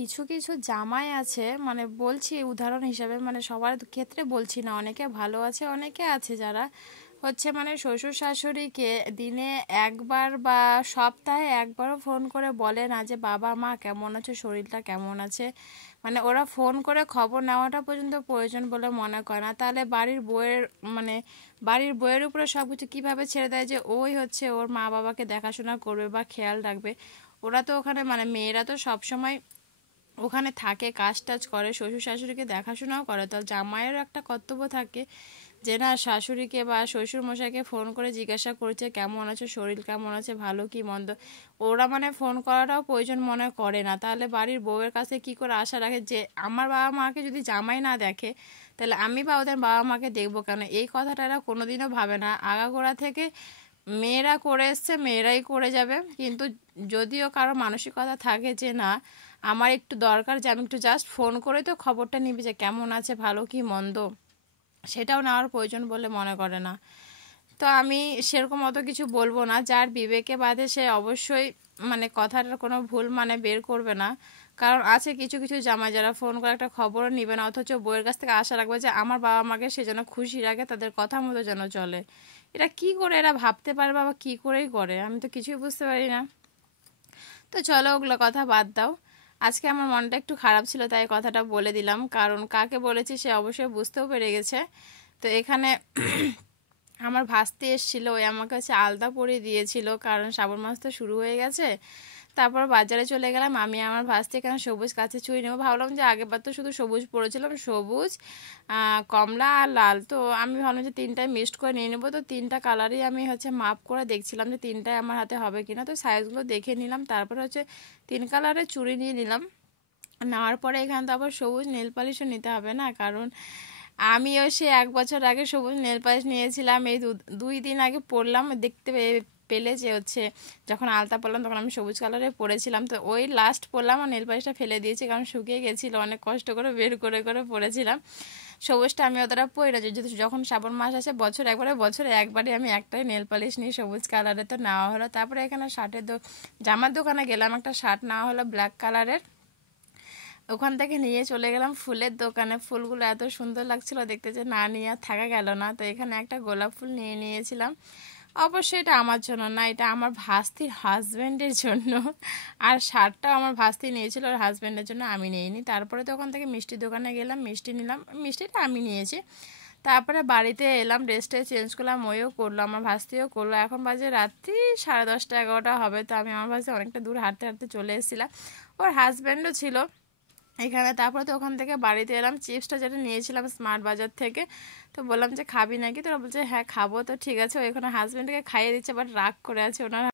কিছু কিছু জামাই আছে, মানে বলছি উদাহরণ হিসাবে, মানে সবার ক্ষেত্রে বলছি না, অনেকে ভালো আছে, অনেকে আছে যারা হচ্ছে মানে শ্বশুর শাশুড়িকে দিনে একবার বা সপ্তাহে একবারও ফোন করে বলে না যে বাবা মা কেমন আছে, শরীরটা কেমন আছে। মানে ওরা ফোন করে খবর নেওয়াটা পর্যন্ত প্রয়োজন বলে মনে করে না। তাহলে মানে বাড়ির বউয়ের উপরে সব কিছু কীভাবে ছেড়ে দেয় যে ওই হচ্ছে ওর মা বাবাকে দেখাশোনা করবে বা খেয়াল রাখবে। ওরা তো ওখানে মানে মেয়েরা তো সবসময় ওখানে থাকে, কাজ টাজ করে, শ্বশুর শাশুড়িকে দেখাশোনাও করে। তো জামাইয়েরও একটা কর্তব্য থাকে যে না, শাশুড়িকে বা শ্বশুর মশাইকে ফোন করে জিজ্ঞাসা করছে কেমন আছে, শরীর কেমন আছে, ভালো কি মন্দ। ওরা মানে ফোন করাটাও প্রয়োজন মনে করে না। তাহলে বাড়ির বউয়ের কাছে কি করে আশা রাখে যে আমার বাবা মাকে যদি জামাই না দেখে তাহলে আমি বা ওদের বাবা মাকে দেখবো কেন? এই কথাটা এরা কোনোদিনও ভাবে না। আগাগোড়া থেকে মেয়েরা করে এসছে, মেয়েরাই করে যাবে। কিন্তু যদিও কারো মানসিকতা থাকে যে না, আমার একটু দরকার যে আমি একটু জাস্ট ফোন করে তো খবরটা নিবি যে কেমন আছে, ভালো কি মন্দ, সেটাও নেওয়ার প্রয়োজন বলে মনে করে না। তো আমি সেরকম অত কিছু বলবো না। যার বিবেকে বাধে সে অবশ্যই মানে কথাটার কোনো ভুল মানে বের করবে না। কারণ আছে কিছু কিছু জামাই যারা ফোন করে একটা খবরও নিবে না, অথচ বইয়ের কাছ থেকে আশা রাখবে যে আমার বাবা মাকে সে যেন খুশি রাখে, তাদের কথা মতো যেন চলে। এটা কি করে এরা ভাবতে পারে বা কী করেই করে, আমি তো কিছুই বুঝতে পারি না। তো চলো ওগুলো কথা বাদ দাও। আজকে আমার মনটা একটু খারাপ ছিল, তাই কথাটা বলে দিলাম। কারণ কাকে বলেছি সে অবশ্যই বুঝতেও পেরে গেছে। তো এখানে আমার ভাস্তি এসেছিল, ওই আমাকে হচ্ছে আলতা পরিয়ে দিয়েছিল, কারণ শ্রাবণ মাস তো শুরু হয়ে গেছে। তারপর বাজারে চলে গেলাম, আমি আমার ভাস্তি এখানে সবুজ কাছে চুড়ি নেবো। ভাবলাম যে আগেরবার তো শুধু সবুজ পরেছিলাম, সবুজ, কমলা আর লাল। তো আমি ভাবলাম যে তিনটায় মিক্সড করে নিয়ে নেবো। তো তিনটা কালারই আমি হচ্ছে মাপ করে দেখছিলাম যে তিনটায় আমার হাতে হবে কিনা। তো সাইজগুলো দেখে নিলাম, তারপরে হচ্ছে তিন কালারের চুড়ি নিয়ে নিলাম। নেওয়ার পরে এখানে তো আবার সবুজ নেল পালিশও নিতে হবে না, কারণ আমিও সে 1 বছর আগে সবুজ নেল পালিশ নিয়েছিলাম। এই 2 দিন আগে পরলাম, দেখতে পেলে যে হচ্ছে যখন আলতা পরলাম তখন আমি সবুজ কালারে পরেছিলাম। তো ওই লাস্ট পরলাম আর নেল পালিশটা ফেলে দিয়েছি, কারণ শুকিয়ে গেছিলো, অনেক কষ্ট করে বের করে করে পরেছিলাম। সবুজটা আমি অতটা পরি না, যখন শ্রাবণ মাস আসে বছরে একবারই আমি একটাই নেল পালিশ নিই সবুজ কালারে। তো নেওয়া হলো। তারপরে এখানে জামার দোকানে গেলাম, একটা শার্ট নেওয়া হলো ব্ল্যাক কালারের। ওখান থেকে নিয়ে চলে গেলাম ফুলের দোকানে। ফুলগুলো এত সুন্দর লাগছিল দেখতে যে না নিয়ে আর থাকা গেল না। তো এখানে একটা গোলাপ ফুল নিয়ে নিয়েছিলাম। অবশ্যই এটা আমার জন্য না, এটা আমার ভাস্তির হাজব্যান্ডের জন্য। আর শার্টটাও আমার ভাস্তি নিয়েছিল, ওর হাজব্যান্ডের জন্য, আমি নিইনি। তারপরে তো ওখান থেকে মিষ্টির দোকানে গেলাম, মিষ্টি নিলাম, মিষ্টিটা আমি নিয়েছি। তারপরে বাড়িতে এলাম, ড্রেসটা চেঞ্জ করলাম, ওইও করলো, আমার ভাস্তিও করলো। এখন বাজে রাত্রি 10:30 11টা হবে। তো আমি আমার ভাস্তি অনেকটা দূর হাঁটতে হাঁটতে চলে এসেছিলাম, ওর হাজব্যান্ডও ছিল এখানে। তারপরে তো ওখান থেকে বাড়িতে এলাম, চিপসটা যেটা নিয়েছিলাম স্মার্ট বাজার থেকে। তো বললাম যে খাবি নাকি, তো ওরা বলছে হ্যাঁ খাবো। তো ঠিক আছে, ওইখানে হাজব্যান্ডকে খাইয়ে দিচ্ছে, বাট রাগ করে আছে ওনার